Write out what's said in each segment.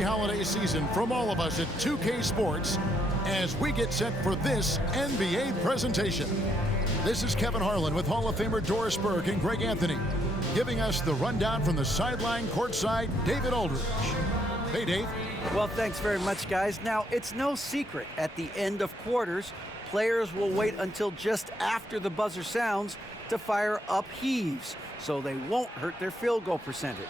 happy holiday season from all of us at 2K Sports as we get set for this NBA presentation. This is Kevin Harlan with Hall of Famer Doris Burke and Greg Anthony, giving us the rundown from the sideline courtside, David Aldridge. Hey, Dave. Well, thanks very much, guys. Now, it's no secret at the end of quarters, players will wait until just after the buzzer sounds to fire up heaves, so they won't hurt their field goal percentage.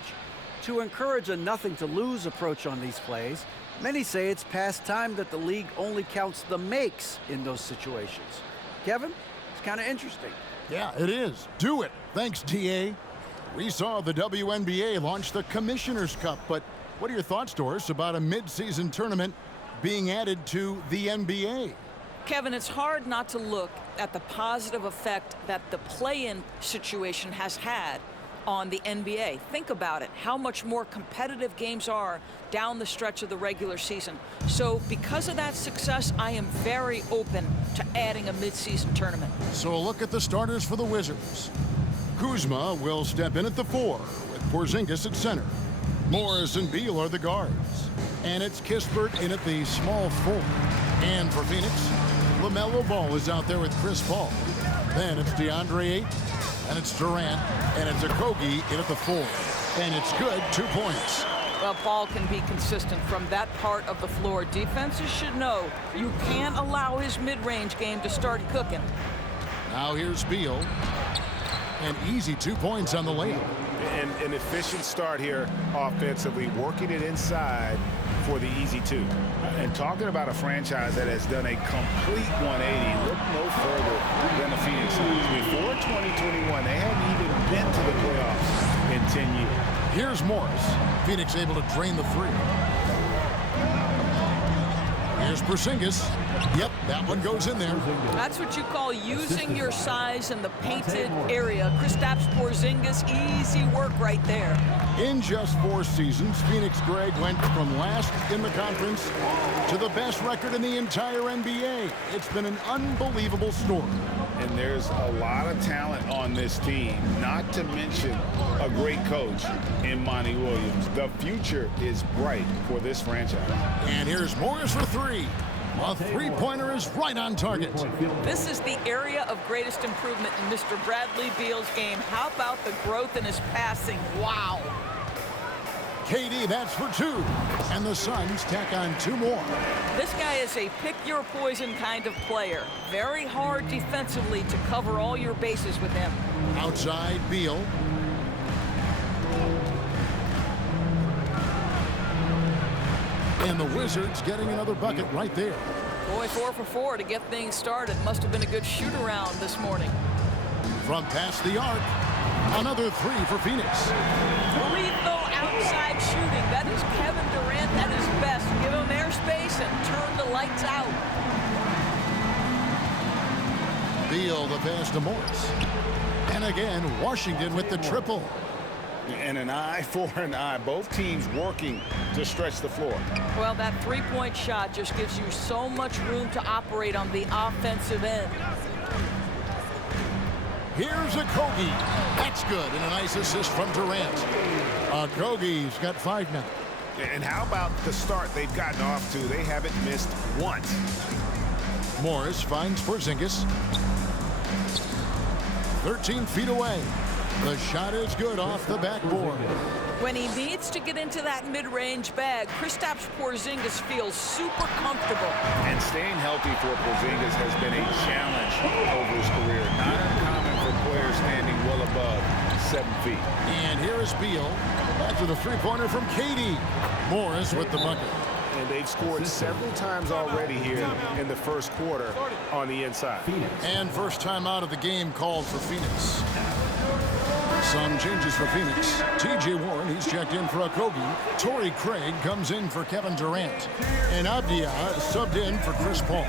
To encourage a nothing-to-lose approach on these plays, many say it's past time that the league only counts the makes in those situations. Kevin, it's kind of interesting. Yeah, it is. Do it. Thanks, TA. We saw the WNBA launch the Commissioner's Cup, but what are your thoughts, Doris, about a mid-season tournament being added to the NBA? Kevin, it's hard not to look at the positive effect that the play-in situation has had on the NBA. Think about it, how much more competitive games are down the stretch of the regular season. So because of that success, I am very open to adding a mid-season tournament. So a look at the starters for the Wizards. Kuzma will step in at the 4 with Porzingis at center. Morris and Beal are the guards. And it's Kispert in at the small 4. And for Phoenix, LaMelo Ball is out there with Chris Paul. Then it's DeAndre Ayton. And it's Durant, and it's Okogie in at the 4. And it's good, 2 points. Well, Paul can be consistent from that part of the floor. Defenses should know you can't allow his mid-range game to start cooking. Now here's Beal. An easy 2 points on the layup. And an efficient start here offensively, working it inside for the easy 2. And talking about a franchise that has done a complete 180, look no further than the Phoenix Suns. Before 2021, they hadn't even been to the playoffs in 10 years. Here's Morris. Phoenix able to drain the 3. Here's Porzingis. Yep, that one goes in there. That's what you call using your size in the painted area. Kristaps Porzingis, easy work right there. In just 4 seasons, Phoenix, Greg, went from last in the conference to the best record in the entire NBA. It's been an unbelievable story. And there's a lot of talent on this team, not to mention a great coach in Monty Williams. The future is bright for this franchise. And here's Morris for 3. A 3-pointer is right on target. This is the area of greatest improvement in Mr. Bradley Beal's game. How about the growth in his passing? Wow. KD, that's for 2. And the Suns tack on 2 more. This guy is a pick-your-poison kind of player. Very hard defensively to cover all your bases with him. Outside, Beal. And the Wizards getting another bucket right there. Boy, 4 for 4 to get things started. Must have been a good shoot-around this morning. From past the arc, another 3 for Phoenix. Lethal outside shooting. That is Kevin Durant at his best. Give him airspace and turn the lights out. Beal the pass to Morris. And again, Washington with the triple. And an eye for an eye. Both teams working to stretch the floor. Well, that 3-point shot just gives you so much room to operate on the offensive end. Here's Okogie. That's good. And a nice assist from Durant. Okogie's got 5 now. And how about the start they've gotten off to? They haven't missed once. Morris finds Porzingis. 13 feet away. The shot is good off the backboard. When he needs to get into that mid-range bag, Kristaps Porzingis feels super comfortable. And staying healthy for Porzingis has been a challenge over his career. Not uncommon for players standing well above 7 feet. And here is Beal after the 3-pointer from KD. Morris with the bucket. And they've scored several times already here in the first quarter on the inside. And first time out of the game called for Phoenix. Some changes for Phoenix. T.J. Warren, he's checked in for Okogie. Torrey Craig comes in for Kevin Durant. And Abdia subbed in for Chris Paul.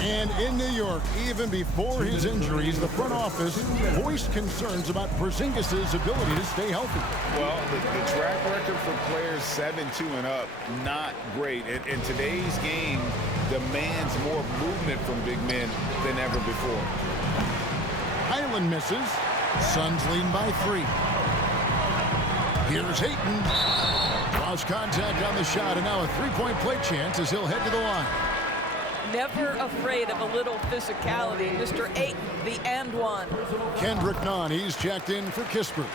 And in New York, even before his injuries, the front office voiced concerns about Porzingis' ability to stay healthy. Well, the track record for players 7-2 and up, not great. And today's game demands more movement from big men than ever before. Highland misses. Suns lead by 3. Here's Ayton. Allows contact on the shot, and now a three-point play chance as he'll head to the line. Never afraid of a little physicality. Mr. Ayton, the and one. Kendrick Nunn, he's checked in for Kispert.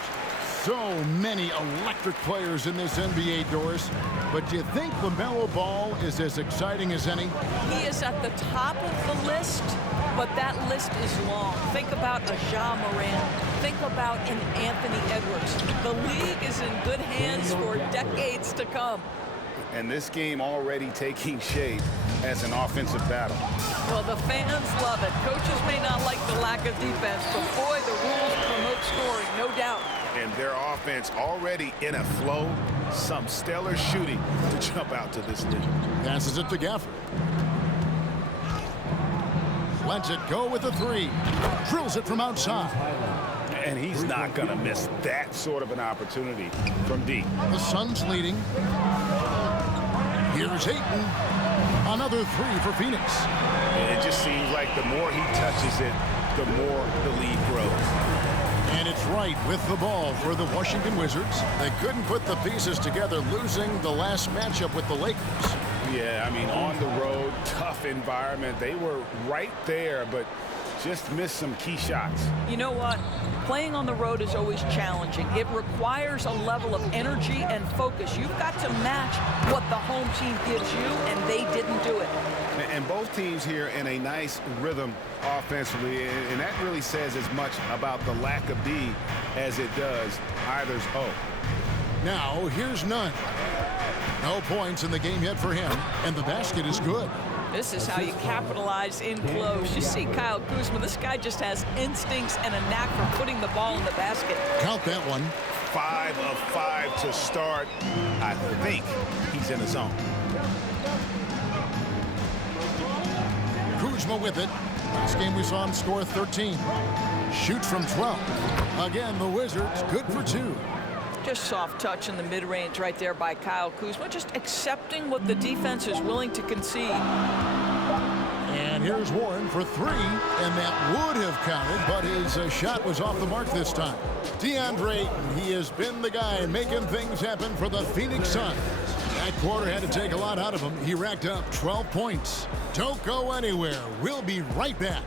So many electric players in this NBA, Doris. But do you think LaMelo Ball is as exciting as any? He is at the top of the list, but that list is long. Think about a Ja Morant. Think about an Anthony Edwards. The league is in good hands for decades to come. And this game already taking shape as an offensive battle. Well, the fans love it. Coaches may not like the lack of defense, but boy, the rules promote scoring, no doubt. And their offense already in a flow. Some stellar shooting to jump out to this league. Passes it to Gafford. Lets it go with a three. Drills it from outside. And he's not going to miss that sort of an opportunity from deep. The Suns leading. Here's Ayton. Another three for Phoenix. And it just seems like the more he touches it, the more the lead grows. And it's right with the ball for the Washington Wizards. They couldn't put the pieces together, losing the last matchup with the Lakers. Yeah, I mean, on the road, tough environment. They were right there, but just missed some key shots. You know what? Playing on the road is always challenging. It requires a level of energy and focus. You've got to match what the home team gives you, and they didn't do it. And both teams here in a nice rhythm offensively, and that really says as much about the lack of D as it does either's O. Now, here's Nunn. No points in the game yet for him, and the basket is good. This is how you capitalize in close. You see Kyle Kuzma, this guy just has instincts and a knack for putting the ball in the basket. Count that one. 5 of 5 to start. I think he's in the zone. Kuzma with it. Last game we saw him score 13. Shoots from 12. Again, the Wizards good for 2. Just soft touch in the mid-range right there by Kyle Kuzma. Just accepting what the defense is willing to concede. And here's Warren for 3, and that would have counted, but his shot was off the mark this time. DeAndre Ayton, he has been the guy making things happen for the Phoenix Suns. That quarter had to take a lot out of him. He racked up 12 points. Don't go anywhere. We'll be right back.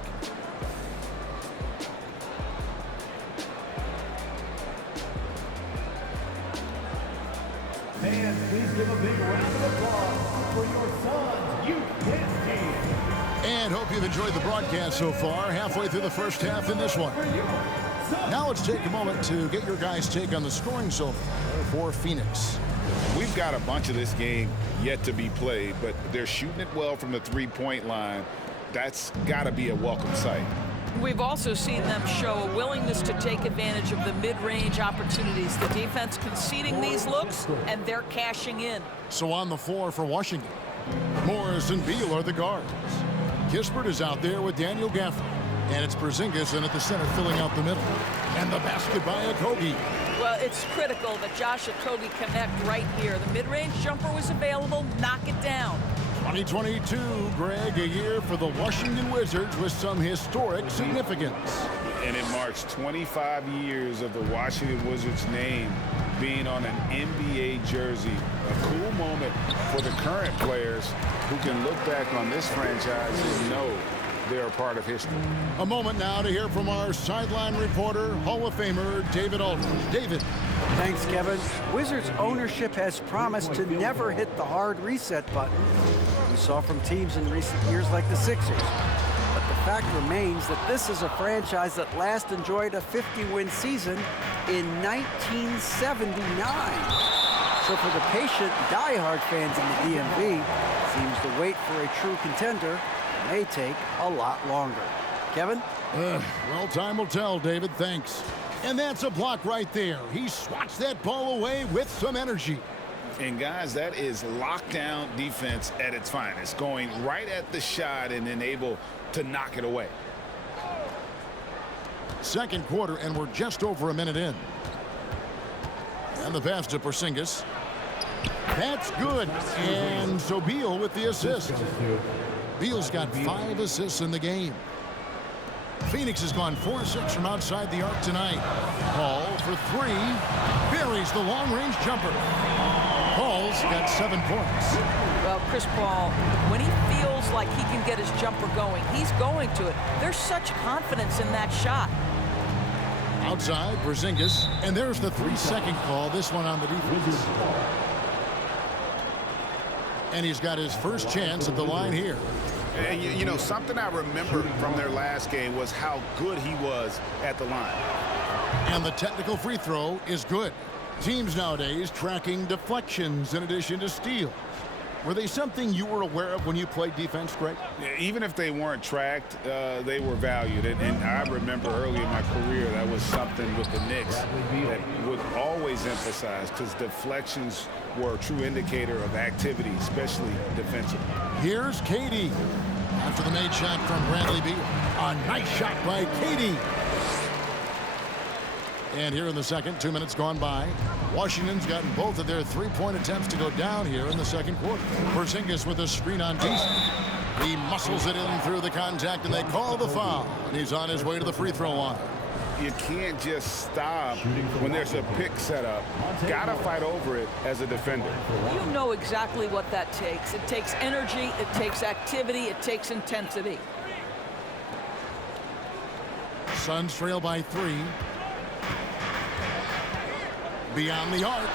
Fans, please give a big round of applause for your Suns Youth team. And hope you've enjoyed the broadcast so far. Halfway through the first half in this one. Now let's take a moment to get your guys' take on the scoring so far for Phoenix. We've got a bunch of this game yet to be played, but they're shooting it well from the three-point line. That's got to be a welcome sight. We've also seen them show a willingness to take advantage of the mid-range opportunities. The defense conceding these looks, and they're cashing in. So on the floor for Washington, Morris and Beal are the guards. Kispert is out there with Daniel Gafford. And it's Porzingis in at the center filling out the middle. And the basket by Okogie. Well, it's critical that Josh Okogie connect right here. The mid-range jumper was available. Knock it down. 2022, Greg, a year for the Washington Wizards with some historic significance. And it marks 25 years of the Washington Wizards name being on an NBA jersey. A cool moment for the current players who can look back on this franchise and know they're a part of history. A moment now to hear from our sideline reporter, Hall of Famer David Aldridge. David. Thanks, Kevin. Wizards ownership has promised to never hit the hard reset button we saw from teams in recent years like the Sixers. But the fact remains that this is a franchise that last enjoyed a 50-win season in 1979. So for the patient, diehard fans in the DMV, seems the wait for a true contender may take a lot longer. Kevin? Well, time will tell, David. Thanks. And that's a block right there. He swats that ball away with some energy. And guys, that is lockdown defense at its finest, going right at the shot and then able to knock it away. Second quarter, and we're just over a minute in. And the pass to Porzingis. That's good. And so Beal with the assist. Beal's got 5 assists in the game. Phoenix has gone 4-6 from outside the arc tonight. Hall for 3. Buries the long-range jumper. Hall Porzingis got 7 points. Well, Chris Paul, when he feels like he can get his jumper going, he's going to it. There's such confidence in that shot. Outside, Porzingis, and there's the 3-second call, this one on the defense. And he's got his first chance at the line here. And you know, something I remember from their last game was how good he was at the line. And the technical free throw is good. Teams nowadays tracking deflections in addition to steals. Were they something you were aware of when you played defense, Greg? Even if they weren't tracked, they were valued. And I remember early in my career, that was something with the Knicks that would always emphasize, because deflections were a true indicator of activity, especially defensively. Here's KD. After the made shot from Bradley Beal. A nice shot by KD. And here in the second, 2 minutes gone by. Washington's gotten both of their three-point attempts to go down here in the second quarter. Porzingis with a screen on Beasley. He muscles it in through the contact, and they call the foul. And he's on his way to the free throw line. You can't just stop when there's a pick set up. Gotta fight over it as a defender. You know exactly what that takes. It takes energy, it takes activity, it takes intensity. Suns trail by 3. Beyond the arc.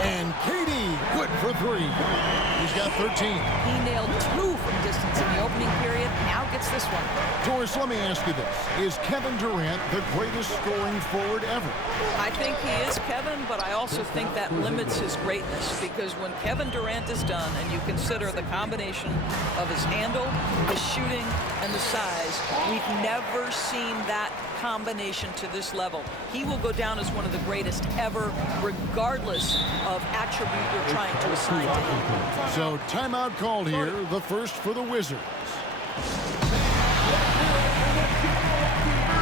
And KD, good for 3. He's got 13. He nailed 2 from distance in the opening period. Now gets this one. Doris, let me ask you this. Is Kevin Durant the greatest scoring forward ever? I think he is, Kevin, but I also think that limits his greatness, because when Kevin Durant is done and you consider the combination of his handle, his shooting, and the size, we've never seen that combination to this level. He will go down as one of the greatest ever, regardless of attribute you're trying to assign to him. So timeout called here, the first for the Wizards.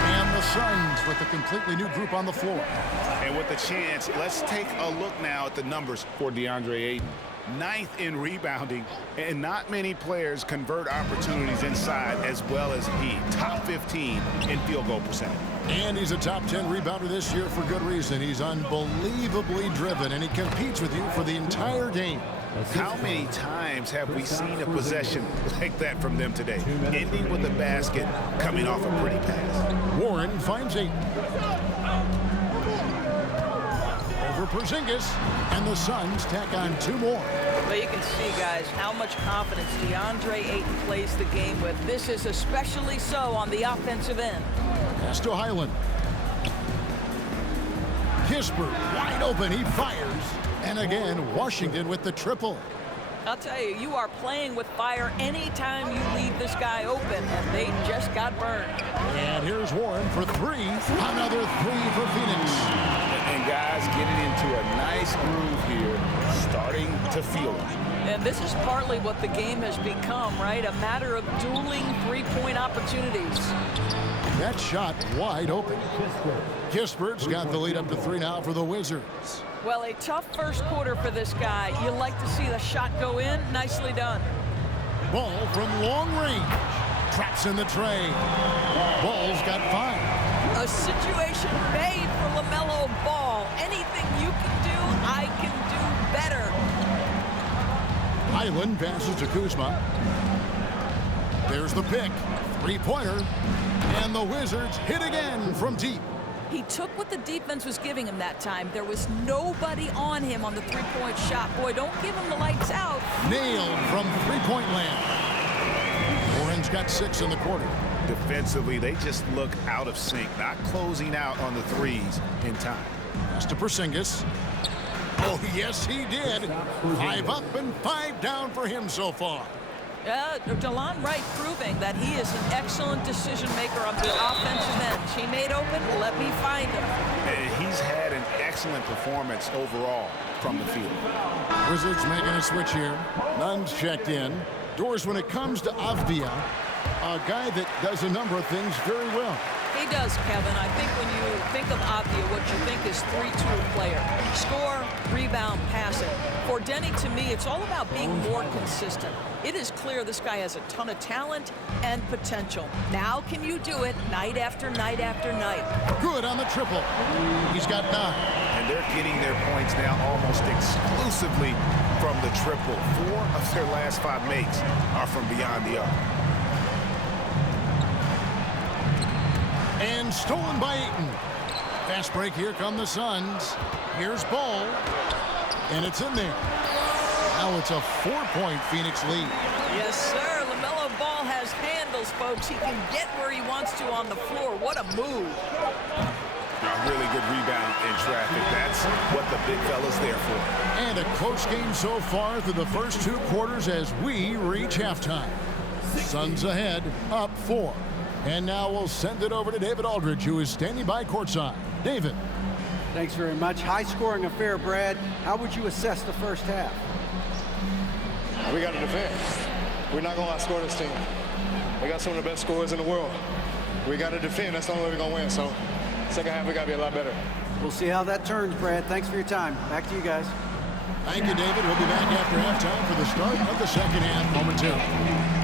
And the Suns with a completely new group on the floor. And with the chance, let's take a look now at the numbers for DeAndre Ayton. 9th in rebounding, and not many players convert opportunities inside as well as he. Top 15 in field goal percentage. And he's a top 10 rebounder this year for good reason. He's unbelievably driven, and he competes with you for the entire game. How many times have we seen a possession like that from them today? Ending with a basket, coming off a pretty pass. Warren finds Ayton. Over Porzingis, and the Suns tack on 2 more. But you can see, guys, how much confidence DeAndre Ayton plays the game with. This is especially so on the offensive end. Pass to Highland. Kispert wide open, he fires. And again, Washington with the triple. I'll tell you, you are playing with fire anytime you leave this guy open, and they just got burned. And here's Warren for 3. Another 3 for Phoenix. And guys getting into a nice groove here, starting to feel it. And this is partly what the game has become, right? A matter of dueling three-point opportunities. That shot wide open. Kispert's got the lead up to 3 now for the Wizards. Well, a tough first quarter for this guy. You like to see the shot go in. Nicely done. Ball from long range. Traps in the tray. Ball's got 5. A situation made for LaMelo Ball. Anything you can do, I can do better. Highland passes to Kuzma. There's the pick. 3-pointer. And the Wizards hit again from deep. He took what the defense was giving him that time. There was nobody on him on the three-point shot. Boy, don't give him the lights out. Nailed from 3-point land. Warren's got 6 in the quarter. Defensively, they just look out of sync, not closing out on the threes in time. Pass to Porzingis. Oh, yes, he did. 5 up and 5 down for him so far. DeLon Wright proving that he is an excellent decision maker on the offensive end. He made open, let me find him. He's had an excellent performance overall from the field. Wizards making a switch here. Nunn's checked in. Doors, when it comes to Avdija, a guy that does a number of things very well. He does, Kevin. I think when you think of Avdia, what you think is 3-tool player. Score, rebound, passing. For Denny, to me, it's all about being more consistent. It is clear this guy has a ton of talent and potential. Now can you do it night after night after night? Good on the triple. He's got 9. And they're getting their points now almost exclusively from the triple. 4 of their last 5 makes are from beyond the arc. And stolen by Ayton. Fast break, here come the Suns. Here's Ball. And it's in there. Now it's a 4-point Phoenix lead. Yes, sir. LaMelo Ball has handles, folks. He can get where he wants to on the floor. What a move. A really good rebound in traffic. That's what the big fella's there for. And a close game so far through the first 2 quarters as we reach halftime. Suns ahead, up 4. And now we'll send it over to David Aldridge, who is standing by courtside. David. Thanks very much. High-scoring affair, Brad. How would you assess the first half? We got to defend. We're not going to outscore this team. We got some of the best scorers in the world. We got to defend. That's the only way we're going to win. So, second half, we got to be a lot better. We'll see how that turns, Brad. Thanks for your time. Back to you guys. Thank you, David. We'll be back after halftime for the start of the second half momentarily.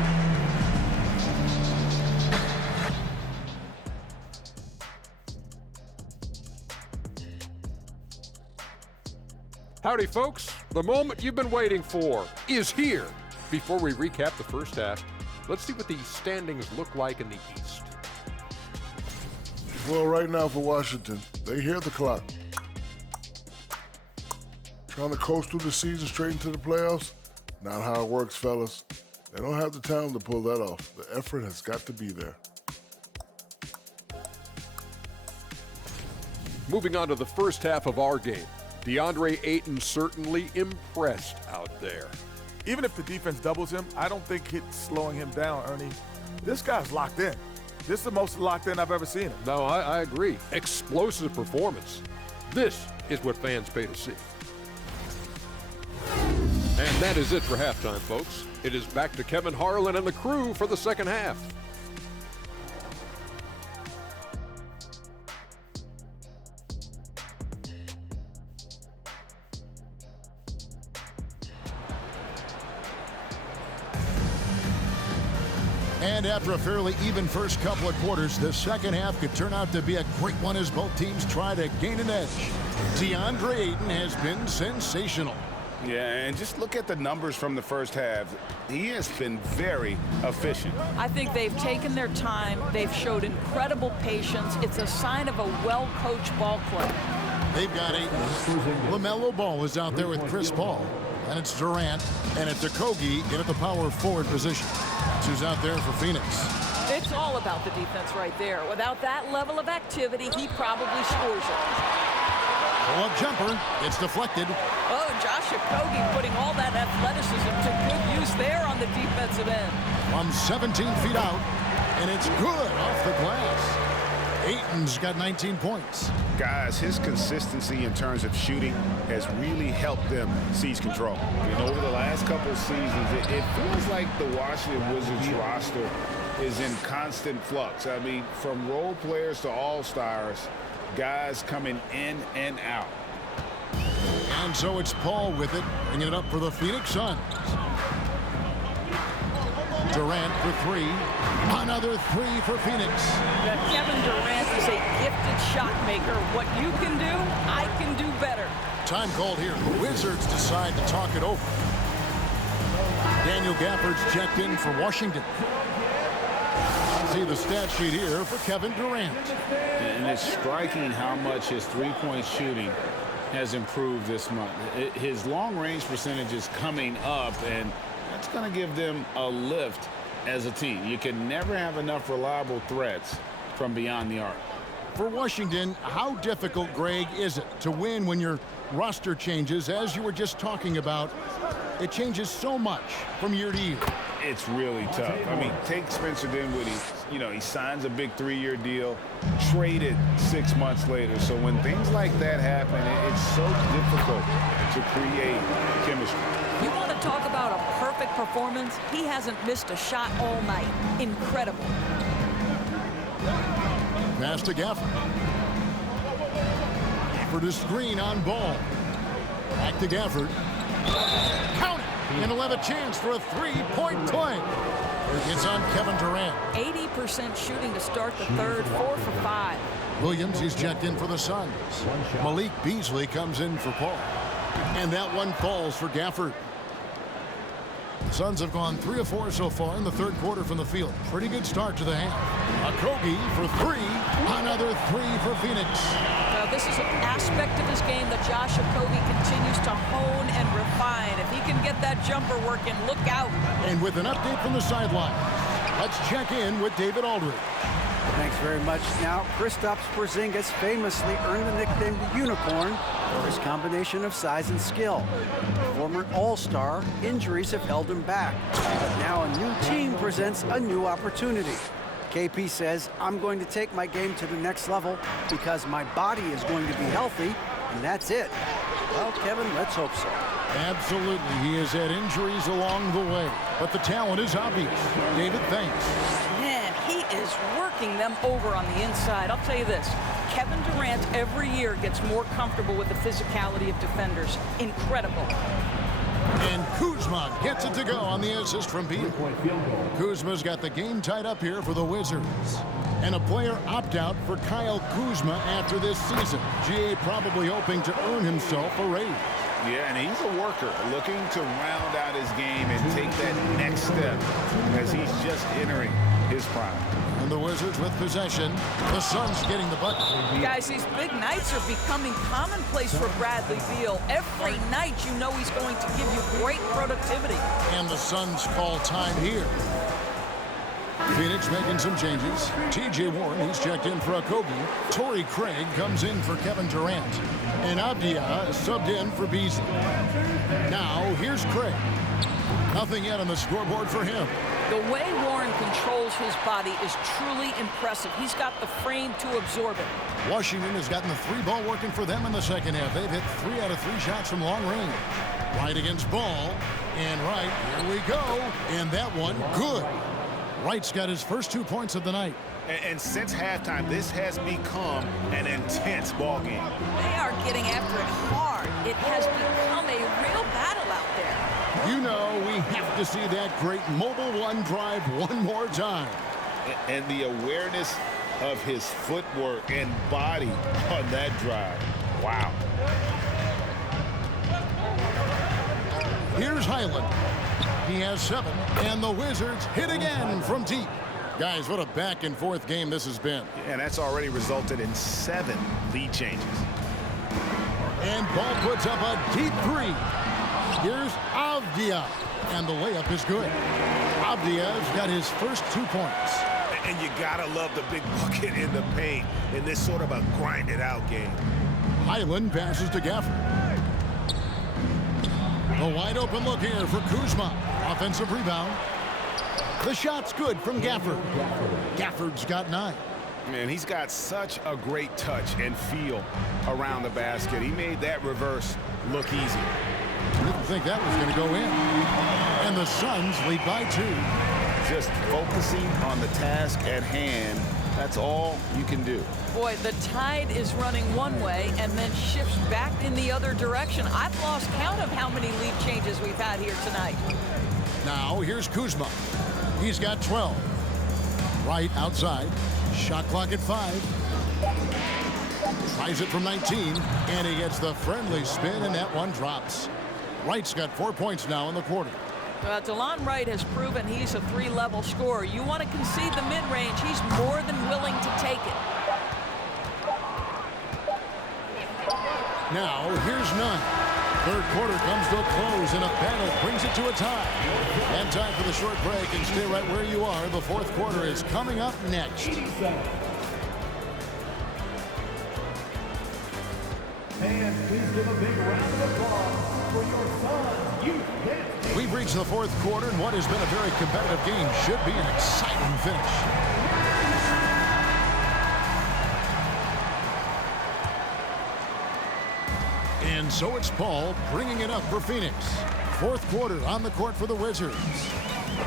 Howdy, folks. The moment you've been waiting for is here. Before we recap the first half, let's see what the standings look like in the East. Well, right now for Washington, they hear the clock. Trying to coast through the season straight into the playoffs? Not how it works, fellas. They don't have the talent to pull that off. The effort has got to be there. Moving on to the first half of our game. DeAndre Ayton certainly impressed out there. Even if the defense doubles him, I don't think it's slowing him down, Ernie. This guy's locked in. This is the most locked in I've ever seen him. No, I agree. Explosive performance. This is what fans pay to see. And that is it for halftime, folks. It is back to Kevin Harlan and the crew for the second half. And after a fairly even first couple of quarters, the second half could turn out to be a great one as both teams try to gain an edge. DeAndre Ayton has been sensational. Yeah, and just look at the numbers from the first half. He has been very efficient. I think they've taken their time. They've showed incredible patience. It's a sign of a well-coached ball club. They've got Ayton. LaMelo Ball is out there with Chris Paul. And it's Durant. And it's Okogie in at the power forward position. That's who's out there for Phoenix. It's all about the defense right there. Without that level of activity, he probably scores it. Pull-up jumper. It's deflected. Oh, Josh Okogie putting all that athleticism to good use there on the defensive end. From 17 feet out. And it's good off the glass. Ayton's got 19 points. Guys, his consistency in terms of shooting has really helped them seize control. And over the last couple of seasons, it feels like the Washington Wizards roster is in constant flux. I mean, from role players to all-stars, guys coming in and out. And so it's Paul with it, bringing it up for the Phoenix Suns. Durant for 3. Another 3 for Phoenix. Kevin Durant is a gifted shot maker. What you can do, I can do better. Time called here. The Wizards decide to talk it over. Daniel Gafford's checked in for Washington. See the stat sheet here for Kevin Durant. And it's striking how much his three-point shooting has improved this month. His long-range percentage is coming up, and that's going to give them a lift as a team. You can never have enough reliable threats from beyond the arc. For Washington, how difficult, Greg, is it to win when your roster changes, as you were just talking about? It changes so much from year to year. It's really tough. I mean, take Spencer Dinwiddie. He signs a big 3-year deal, traded 6 months later. So when things like that happen, it's so difficult to create chemistry. You want to talk about a perfect performance? He hasn't missed a shot all night. Incredible. Pass to Gafford. Gafford is screen on Ball. Back to Gafford. Count it! And he'll have a chance for a three-point play. It's on Kevin Durant. 80% shooting to start the third, 4 for 5. Williams, he's checked in for the Suns. Malik Beasley comes in for Paul. And that one falls for Gafford. The Suns have gone 3 of 4 so far in the third quarter from the field. Pretty good start to the half. Okogie for 3. Another 3 for Phoenix. This is an aspect of his game that Josh Okogie continues to hone and refine. If he can get that jumper working, look out. And with an update from the sideline, let's check in with David Aldridge. Thanks very much. Now, Kristaps Porzingis famously earned the nickname the Unicorn for his combination of size and skill. Former All-Star, injuries have held him back. But now a new team presents a new opportunity. KP says, I'm going to take my game to the next level because my body is going to be healthy, and that's it. Well, Kevin, let's hope so. Absolutely. He has had injuries along the way, but the talent is obvious. David, thanks. Man, he is working them over on the inside. I'll tell you this. Kevin Durant every year gets more comfortable with the physicality of defenders. Incredible. And Kuzma gets it to go on the assist from Beal. Kuzma's got the game tied up here for the Wizards. And a player opt-out for Kyle Kuzma after this season. GA probably hoping to earn himself a raise. Yeah, and he's a worker looking to round out his game and take that next step as he's just entering his prime. And the Wizards with possession. The Suns getting the bucket. Guys, these big nights are becoming commonplace for Bradley Beal. Every night you know he's going to give you great productivity. And the Suns call time here. Phoenix making some changes. T.J. Warren, he's checked in for Okogie. Torrey Craig comes in for Kevin Durant. And Avdia subbed in for Beasley. Now, here's Craig. Nothing yet on the scoreboard for him. The way Warren controls his body is truly impressive. He's got the frame to absorb it. Washington has gotten the 3-ball working for them in the second half. They've hit 3 out of 3 shots from long range. Right against Ball. And right, here we go. And that one, good. Wright's got his first 2 points of the night. And since halftime, this has become an intense ball game. They are getting after it hard. It has become a real battle out there. You know, we have to see that great mobile one drive one more time. And the awareness of his footwork and body on that drive. Wow. Here's Highland. He has 7, and the Wizards hit again from deep. Guys, what a back-and-forth game this has been. And that's already resulted in 7 lead changes. And Ball puts up a deep 3. Here's Avdia, and the layup is good. Avdia's got his first 2 points. And you gotta love the big bucket in the paint in this sort of a grinded-out game. Highland passes to Gafford. A wide-open look here for Kuzma. Offensive rebound. The shot's good from Gafford. Gafford's got 9. Man, he's got such a great touch and feel around the basket. He made that reverse look easy. Didn't think that was going to go in. And the Suns lead by 2. Just focusing on the task at hand. That's all you can do. Boy, the tide is running one way and then shifts back in the other direction. I've lost count of how many lead changes we've had here tonight. Now, here's Kuzma. He's got 12. Right outside. Shot clock at 5. Tries it from 19, and he gets the friendly spin, and that one drops. Wright's got 4 points now in the quarter. DeLon Wright has proven he's a 3-level scorer. You want to concede the mid-range, he's more than willing to take it. Now, here's none. Third quarter comes to a close, and a battle brings it to a tie. And time for the short break, and stay right where you are. The fourth quarter is coming up next. And please give a big round of applause for your Suns Youth Dance Team. We've reached the fourth quarter, and what has been a very competitive game should be an exciting finish. And so it's Paul bringing it up for Phoenix. Fourth quarter on the court for the Wizards.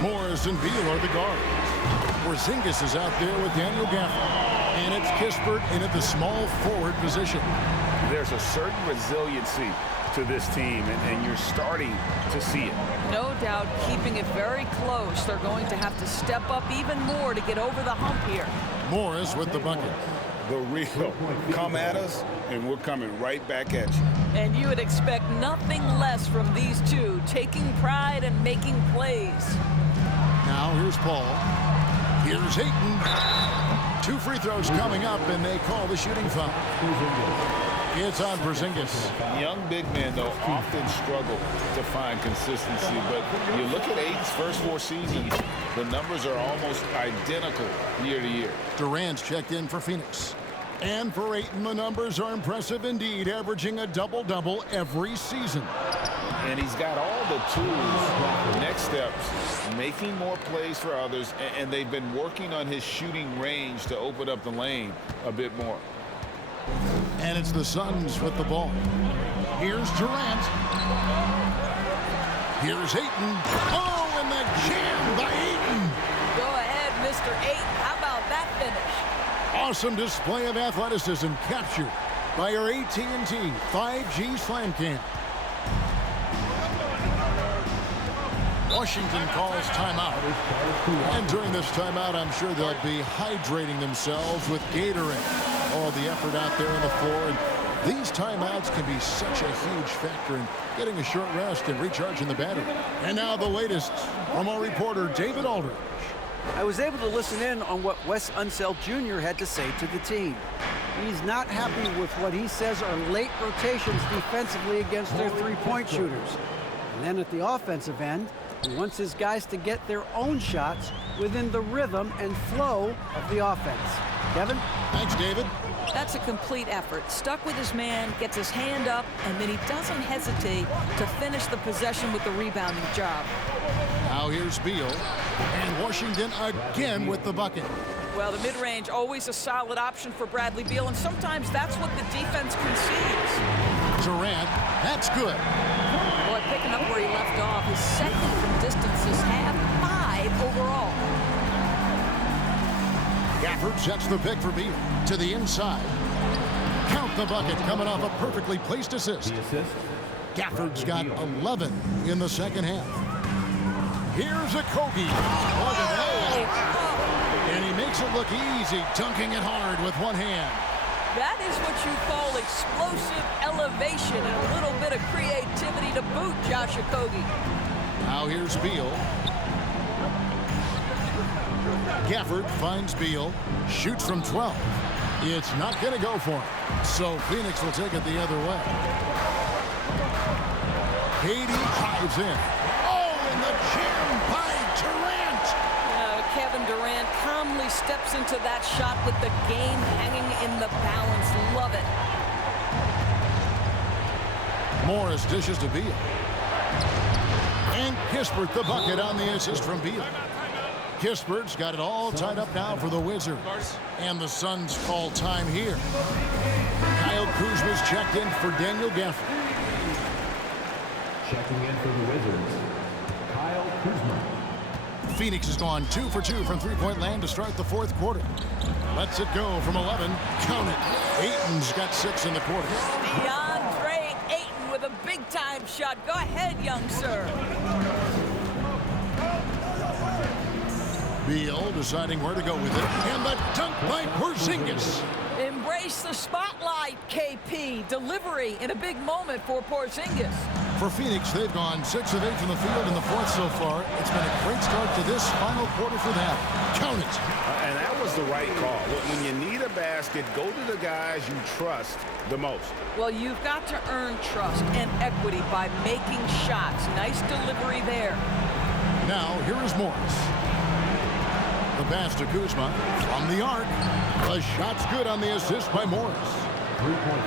Morris and Beal are the guards. Porzingis is out there with Daniel Gafford. And it's Kispert in at the small forward position. There's a certain resiliency to this team, and you're starting to see it. No doubt keeping it very close. They're going to have to step up even more to get over the hump here. Morris with the bucket. The real come at us, and we're coming right back at you. And you would expect nothing less from these two, taking pride and making plays. Now here's Paul. Here's Ayton. 2 free throws coming up, and they call the shooting foul. It's on Porzingis. Young big men, though, often struggle to find consistency. But you look at Ayton's first 4 seasons, the numbers are almost identical year to year. Durant's checked in for Phoenix. And for Ayton, the numbers are impressive indeed, averaging a double-double every season. And he's got all the tools. Next steps, making more plays for others, and they've been working on his shooting range to open up the lane a bit more. And it's the Suns with the ball. Here's Durant. Here's Ayton. Oh, and the jam by Ayton. Go ahead, Mr. Ayton. How about that finish? Awesome display of athleticism captured by our AT&T 5G Slam Cam. Washington calls timeout. And during this timeout, I'm sure they'll be hydrating themselves with Gatorade. All the effort out there on the floor. And these timeouts can be such a huge factor in getting a short rest and recharging the battery. And now the latest from our reporter, David Aldridge. I was able to listen in on what Wes Unseld Jr. had to say to the team. He's not happy with what he says are late rotations defensively against their three-point shooters. And then at the offensive end, he wants his guys to get their own shots within the rhythm and flow of the offense. Kevin? Thanks, David. That's a complete effort. Stuck with his man, gets his hand up, and then he doesn't hesitate to finish the possession with the rebounding job. Now here's Beal. And Washington again with the bucket. Well, the mid-range, always a solid option for Bradley Beal, and sometimes that's what the defense concedes. Durant, that's good. Boy, picking up where he left off, his second from distance this half, 5 overall. Gafford sets the pick for Beal to the inside. Count the bucket coming off a perfectly placed assist. Gafford's got 11 in the second half. Here's a Kogi. Look at that. And he makes it look easy, dunking it hard with one hand. That is what you call explosive elevation and a little bit of creativity to boot, Josh Okogie. Now here's Beal. Gafford finds Beal, shoots from 12. It's not going to go for him, so Phoenix will take it the other way. KD drives in. Oh, and the jam by Durant. Kevin Durant calmly steps into that shot with the game hanging in the balance. Love it. Morris dishes to Beal. And Kispert the bucket on the assist from Beal. Kispert's got it all tied up now for the Wizards. And the Suns call time here. Kyle Kuzma's checked in for Daniel Gafford. Checking in for the Wizards, Kyle Kuzma. Phoenix has gone 2 for 2 from three-point land to start the fourth quarter. Lets it go from 11. Count it. Ayton's got 6 in the quarter. DeAndre Ayton with a big-time shot. Go ahead, young sir. Beal deciding where to go with it. And the dunk by Porzingis. Embrace the spotlight, KP. Delivery in a big moment for Porzingis. For Phoenix, they've gone 6 of 8 from the field in the fourth so far. It's been a great start to this final quarter for them. Count it. And that was the right call. When you need a basket, go to the guys you trust the most. Well, you've got to earn trust and equity by making shots. Nice delivery there. Now, here is Morris. The pass to Kuzma from the arc. The shot's good on the assist by Morris.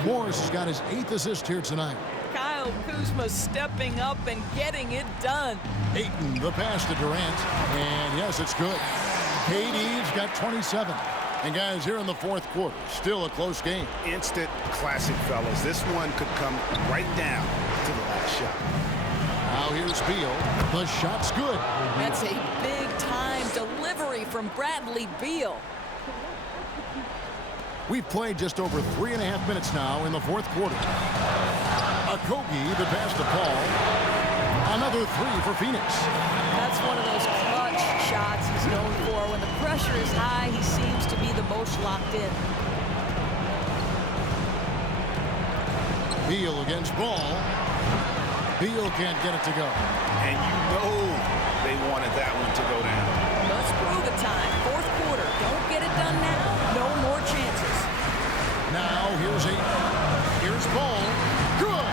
Morris has got his 8th assist here tonight. Kyle Kuzma stepping up and getting it done. Ayton, the pass to Durant. And yes, it's good. KD's got 27. And guys, here in the fourth quarter, still a close game. Instant classic, fellas. This one could come right down to the last shot. Now here's Beal. The shot's good. That's a big-time delivery from Bradley Beal. We've played just over 3.5 minutes now in the fourth quarter. Okogie, the pass to Paul. Another three for Phoenix. That's one of those clutch shots he's known for. When the pressure is high, he seems to be the most locked in. Beal against Ball. Beal can't get it to go. And you know they wanted that one to go down. Let's prove it time. Fourth quarter. Don't get it done now. No more chances. Now here's Here's Ball. Good.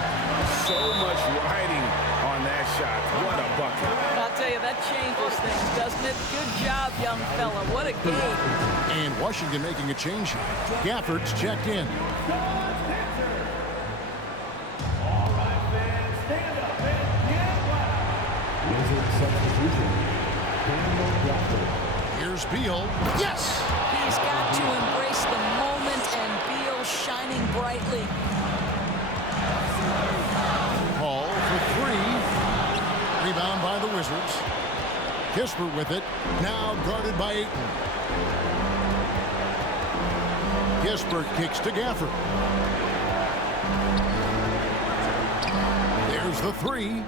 So much riding on that shot. What a bucket. I'll tell you, that changes things, doesn't it? Good job, young fella. What a game. And Washington making a change here. Gafford's checked in. All right, fans, stand up and get loud. Wizard substitution. Daniel Gafford. Here's Beal. Yes! He's got to embrace the moment, and Beal shining brightly. Paul for three. Rebound by the Wizards. Kispert with it. Now guarded by Ayton. Kispert kicks to Gafford. There's the three.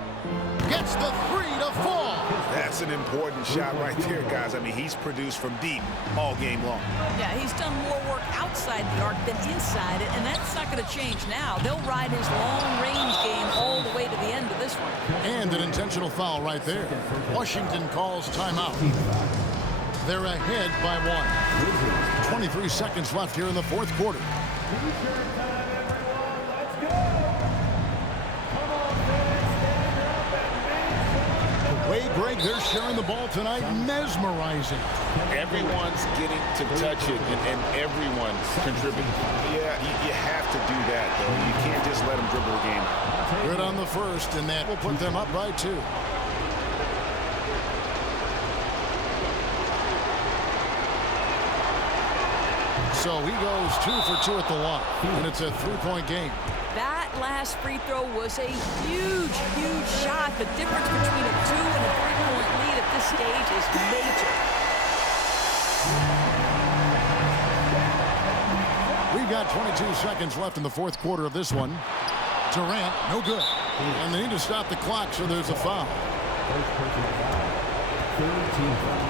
Gets the three to fall. That's an important shot right there, guys. I mean, he's produced from deep all game long. Yeah, he's done more work outside the arc than inside it, and that's not going to change now. They'll ride his long-range game all the way to the end of this one. And an intentional foul right there. Washington calls timeout. They're ahead by 1. 23 seconds left here in the fourth quarter. T-shirt time, everyone. Let's go. Come on, fans, stand up and make some noise. The way, Greg, they're sharing the ball tonight, mesmerizing. Everyone's getting to touch it, and everyone's contributing. Yeah, you have to do that, though. You can't just let them dribble the game. Good on the first, and that will put them up by 2. So he goes 2 for 2 at the line, and it's a 3-point game. That last free throw was a huge, huge shot. The difference between a 2 and a 3-point lead at this stage is major. We've got 22 seconds left in the fourth quarter of this one. Durant, no good. And they need to stop the clock, so there's a foul. First personal foul. 13 foul.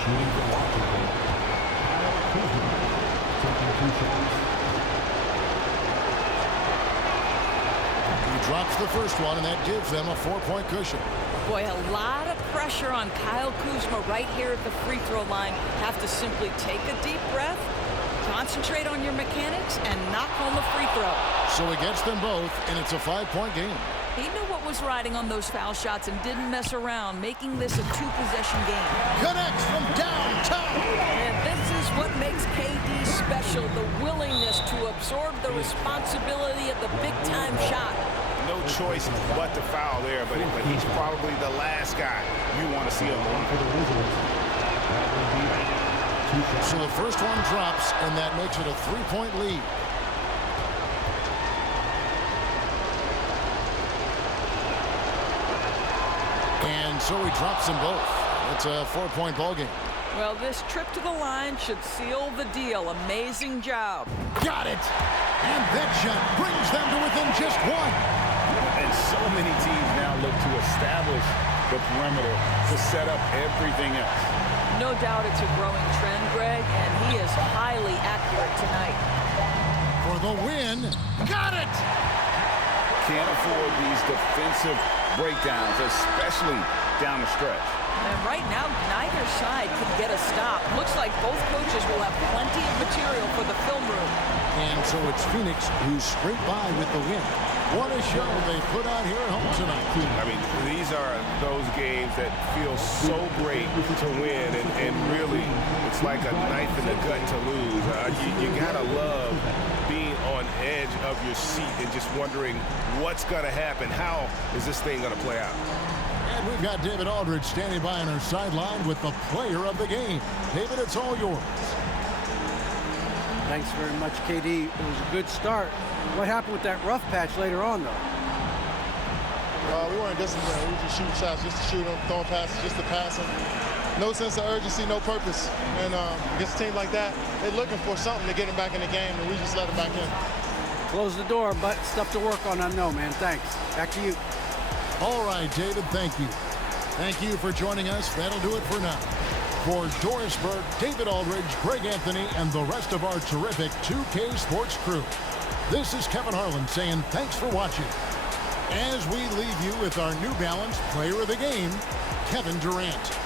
Shooting for Washington. Kuzma taking 2 shots. He drops the first one, and that gives them a 4-point cushion. Boy, a lot of pressure on Kyle Kuzma right here at the free throw line. Have to simply take a deep breath, concentrate on your mechanics, and knock home a free throw. So he gets them both, and it's a 5-point game. He knew what was riding on those foul shots and didn't mess around, making this a 2-possession game. Connects from downtown. And this is what makes KD special, the willingness to absorb the responsibility of the big-time shot. No choice but to foul there, but he's probably the last guy you want to see on the line. For the Wizards. That would be 2 shots. So the first one drops, and that makes it a 3-point lead. And so he drops them both. It's a 4-point ball game. Well, this trip to the line should seal the deal. Amazing job. Got it. And that shot brings them to within just 1. And so many teams now look to establish the perimeter to set up everything else. No doubt it's a growing trend, Greg, and he is highly accurate tonight. For the win. Got it. Can't afford these defensive breakdowns, especially down the stretch. And right now, neither side can get a stop. Looks like both coaches will have plenty of material for the film room. And so it's Phoenix who's straight by with the win. What a show they put out here at home tonight. I mean, these are those games that feel so great to win, and really, it's like a knife in the gut to lose. You gotta love being on edge of your seat and just wondering what's gonna happen. How is this thing gonna play out? And we've got David Aldridge standing by on our sideline with the player of the game. David, it's all yours. Thanks very much, KD. It was a good start. What happened with that rough patch later on, though? We weren't disciplined. We were just shooting shots, just to shoot them, throwing passes, just to pass them. no sense of urgency, no purpose. And against a team like that, they're looking for something to get them back in the game, and we just let them back in. Close the door, but stuff to work on. I know, man. Thanks. Back to you. All right, David, thank you. Thank you for joining us. That'll do it for now. For Doris Burke, David Aldridge, Greg Anthony, and the rest of our terrific 2K Sports crew, this is Kevin Harlan saying thanks for watching. As we leave you with our New Balance Player of the Game, Kevin Durant.